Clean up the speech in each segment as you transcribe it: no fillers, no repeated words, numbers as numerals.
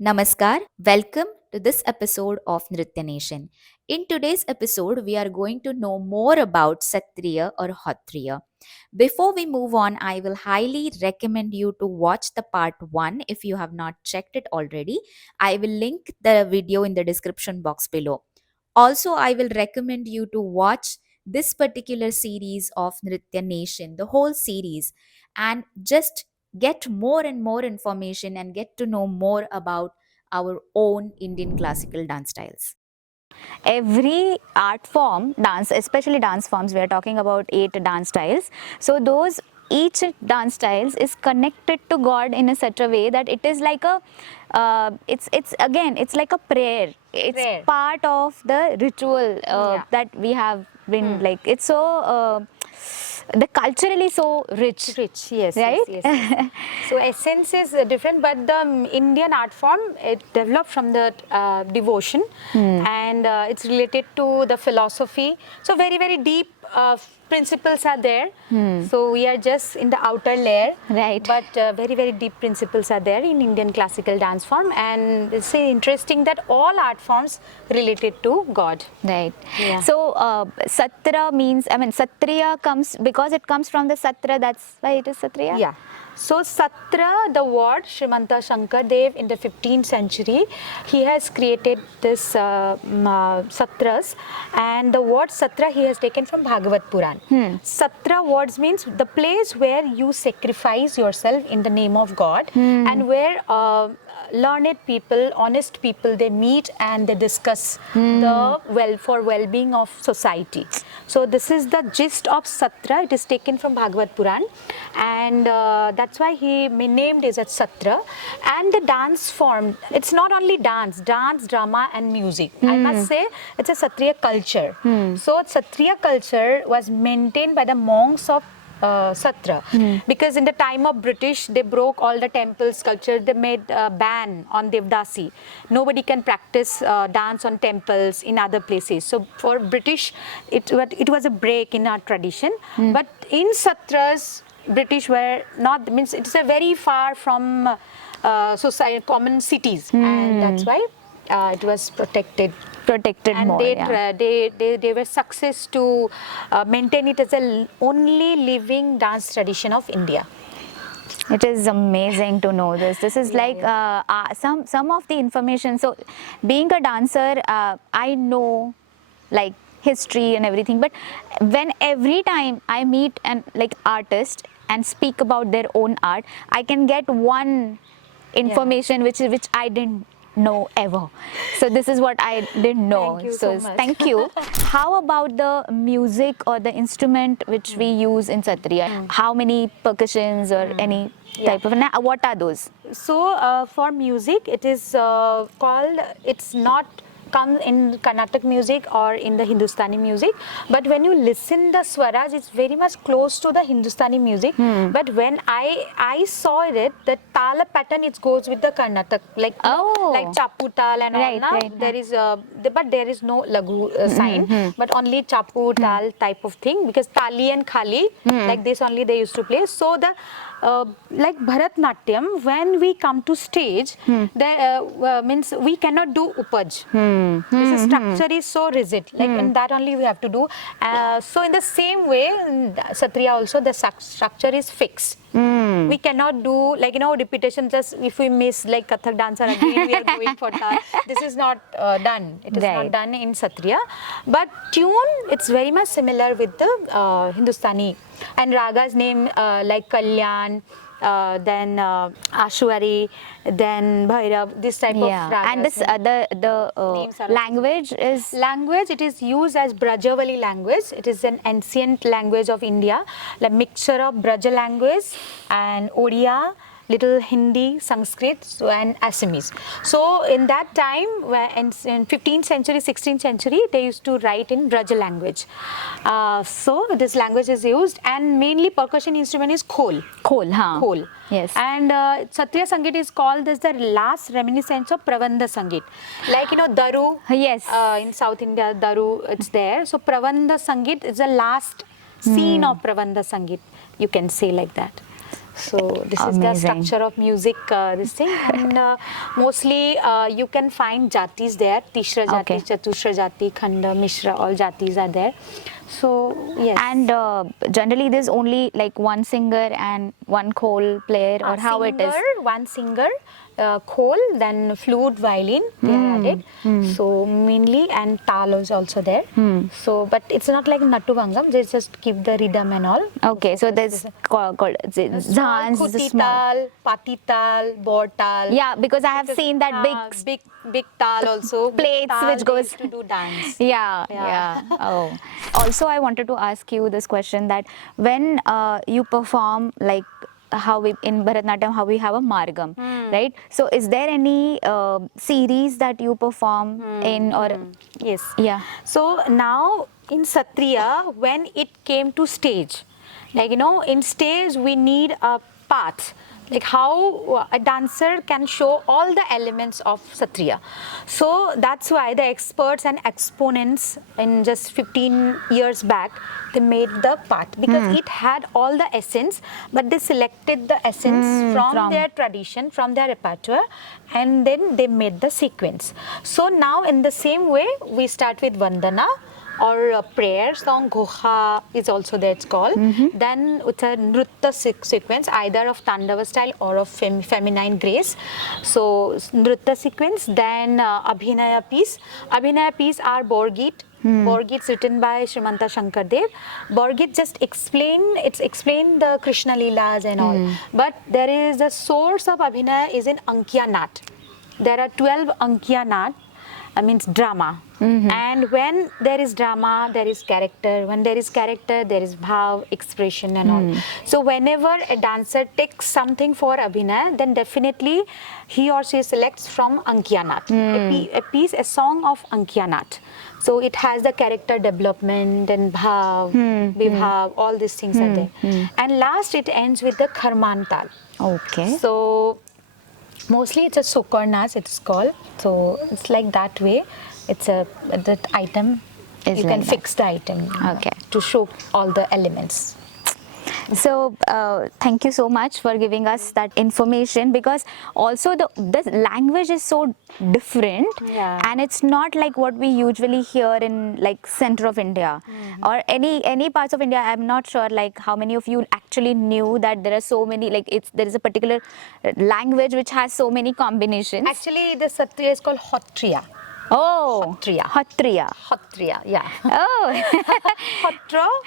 Namaskar, welcome to this episode of Nritya Nation. In today's episode, we are going to know more about Sattriya or Hotriya. Before we move on, I will highly recommend you to watch the part 1 if you have not checked it already. I will link the video in the description box below. Also, I will recommend you to watch this particular series of Nritya Nation, the whole series, and just get more and more information and get to know more about our own Indian classical dance styles. Every art form, dance, especially dance forms, we are talking about 8 dance styles. So those each dance styles is connected to God in a such a way that it is like a it's again it's like a prayer. It's Prayer. part of the ritual Yeah. that we have been like it's so the culturally so rich, Rich, yes, right? yes. So essence is different, but the Indian art form, it developed from the devotion, and it's related to the philosophy. So very deep principles are there. So we are just in the outer layer, Right. but very deep principles are there in Indian classical dance form, and it's interesting that all art forms related to God. Right. Yeah. So satra means, I mean, satriya comes because it comes from the satra. That's why it is satriya. Yeah. So Satra, the word Srimanta Shankar Dev in the 15th century, he has created this satras, and the word Satra he has taken from Bhagavat Puran. Satra words means the place where you sacrifice yourself in the name of God, and where learned people, honest people, they meet and they discuss the well-being of society. So this is the gist of Satra. It is taken from Bhagavat Puran, and that's why he named it as Satra. And the dance form, it's not only dance, drama, and music. I must say, it's a Satriya culture. So Satriya culture was maintained by the monks of Satra, because in the time of British they broke all the temple sculpture. They made a ban on Devdasi. Nobody can practice dance on temples in other places. So for British it was a break in our tradition. But in Satras, British were not, means it's a very far from society, common cities, and that's why it was protected. And More. Yeah. they were success to maintain it as a only living dance tradition of India. It is amazing to know this. This is like some of the information. So, being a dancer, I know like history and everything. But when every time I meet an like artist and speak about their own art, I can get one information which I didn't know ever. So this is what I didn't know. Thank you so much. Thank you. How about the music or the instrument which we use in Satriya? How many percussions or any type of, what are those? So for music, it is called, it's not come in Carnatic music or in the Hindustani music, but when you listen the swaras, it's very much close to the Hindustani music. But when I saw it, the tala pattern, it goes with the Karnataka, like like chapu tal and all. Na? There is but there is no lagu sign, but only chapu tal type of thing, because tali and khali like this only they used to play. So the like Bharatanatyam, when we come to stage, means we cannot do upaj. This structure is so rigid, like in that only we have to do. So in the same way, in Satriya also the structure is fixed. We cannot do like repetition. Just if we miss like Kathak dancer again, we are going for that. This is not done. It is not done in Satriya. But tune, it's very much similar with the Hindustani. And ragas name like Kalyan, then Ashwari, then Bhairav, this type of ragas. And this the language is It is used as Brajavali language. It is an ancient language of India, like mixture of Braja language and Odia, little Hindi, Sanskrit, and Assamese. So in that time, in 15th century, 16th century, they used to write in Braja language. So this language is used, and mainly percussion instrument is khol. Khol. Yes. And Satriya Sangeet is called as the last reminiscence of Pravanda Sangeet. Like, Daru. Yes. In South India, Daru, it's there. So Pravanda Sangeet is the last scene of Pravanda Sangeet. You can say like that. So this is the Amazing. structure of music, this thing, and mostly you can find jatis there. Tishra jati, Okay. Chatushra jati, Khanda, Mishra, all jatis are there. So yes. And generally, there's only like one singer and one khol player, or how it is? One singer, khol, then flute, violin, they are added. So mainly, and tal is also there. So, but it's not like Natuvangam, they just keep the rhythm and all. Okay, so there's called Small Zhans, is a khuti small. tal, pati tal, bor tal. Yeah, because I have seen that Big tal also. Big plates tal which they goes. used to do dance. Yeah, Yeah. yeah. Oh. Also, I wanted to ask you this question, that when you perform, like how we in Bharatanatyam, how we have a margam, right? So is there any series that you perform in, or Yes. yeah? So now in Satriya, when it came to stage, like in stage we need a path, like how a dancer can show all the elements of Satriya. So that's why the experts and exponents in just 15 years back, they made the path, because it had all the essence, but they selected the essence from their tradition, from their repertoire, and then they made the sequence. So now in the same way, we start with Vandana, or a prayer song, Ghoha is also there, it's called. Then it's a Nritya sequence, either of Tandava style or of feminine grace. So Nritya sequence, then Abhinaya piece. Abhinaya piece are borgeet. Borgeet's written by Srimanta Shankar Dev. Borgeet just explain the Krishna Leelas and all. But there is the source of Abhinaya is in Ankiya Nat. There are 12 Ankiya Nat, means drama. And when there is drama, there is character. When there is character, there is bhav, expression and all. So whenever a dancer takes something for Abhinaya, then definitely he or she selects from Ankiya Nat, a song of Ankiya Nat. So it has the character development and bhav, vibhav, all these things are there. And last it ends with the Kharman Tal. Okay. So mostly it's a Sokarnas, it's called. So it's like that way. It's that item. Is You like can that. fix the item Okay. to show all the elements. So thank you so much for giving us that information, because also the language is so different, Yeah. and it's not like what we usually hear in like center of India or any parts of India. I'm not sure like how many of you actually knew that there are so many, like there is a particular language which has so many combinations. Actually, the Satriya is called Hotriya. Oh, Satriya. Satriya. Hotriya, yeah. Oh.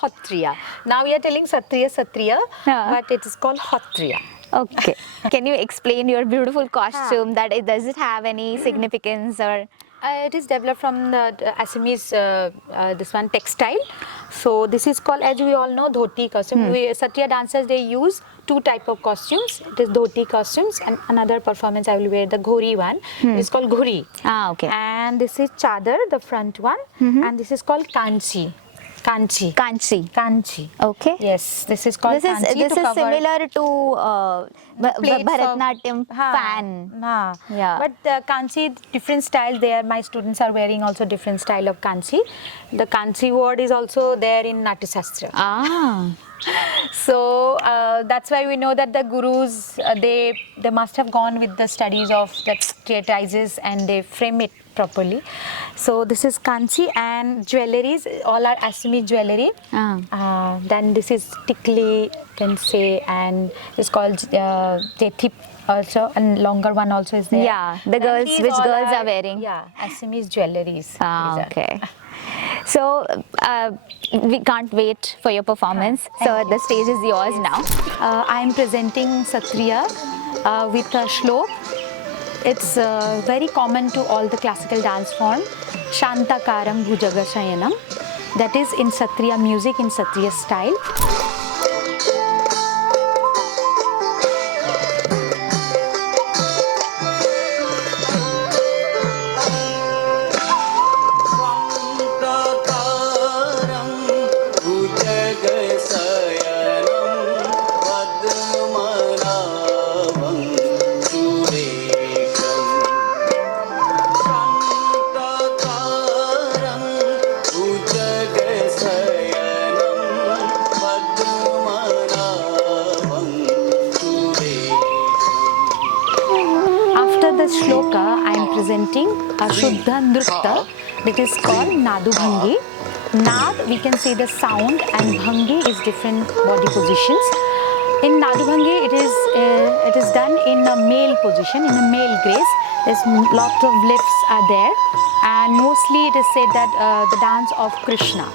Hotriya. Now we are telling Satriya, Yeah. but it is called Hotriya. Okay. Can you explain your beautiful costume? That does it have any significance, or? It is developed from the Assamese, this one textile. So this is called, as we all know, dhoti costume. Satriya dancers, they use two type of costumes. It is dhoti costumes, and another performance I will wear the ghori one. It's called ghori. Ah, okay. And this is chadar, the front one, and this is called kanchi. Kanchi. Kanchi. Kanchi. Okay. Yes, this is called kanchi. This to is cover similar to plates of- Bharatanatyam Ha, fan. ha. Yeah. But kanchi, different style there. My students are wearing also different style of kanchi. The kanchi word is also there in Natya Shastra. Ah. So that's why we know that the gurus, they must have gone with the studies of the treatises and they frame it properly. So this is kanchi, and jewelries, all are Assamese jewelry. Then this is tikli, can say, and it's called jethip also, and longer one also is there. Yeah, the And girls, these which all girls are wearing? Yeah, Assamese jewelries. Ah, these are. okay. So we can't wait for your performance. So the stage is yours now. I am presenting Satriya with a shlok. It's very common to all the classical dance form, Shantakaram Bhujagasayanam. That is in Satriya music, in Satriya style. I am presenting a Shuddha Nrutya that is called Nadu Bhangi. Nad, we can say the sound, and Bhangi is different body positions. In Nadu Bhangi, it is done in a male position, in a male grace. There's lot of lifts are there, and mostly it is said that the dance of Krishna.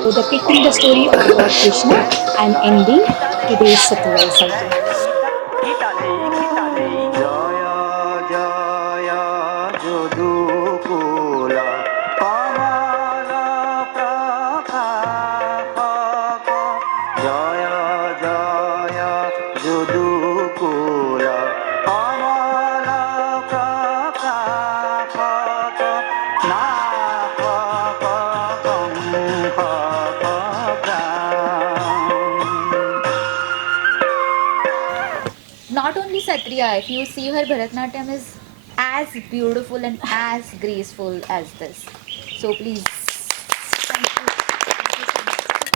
So depicting the story of Lord Krishna and ending today's satrriya cycle. Not only Satriya, if you see her Bharatanatyam is as beautiful and as graceful as this. So please,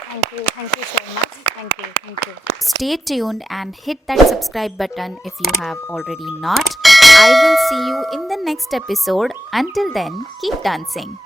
Thank you so much. Thank you. stay tuned and hit that subscribe button if you have already not. I will see you in the next episode. Until then, keep dancing.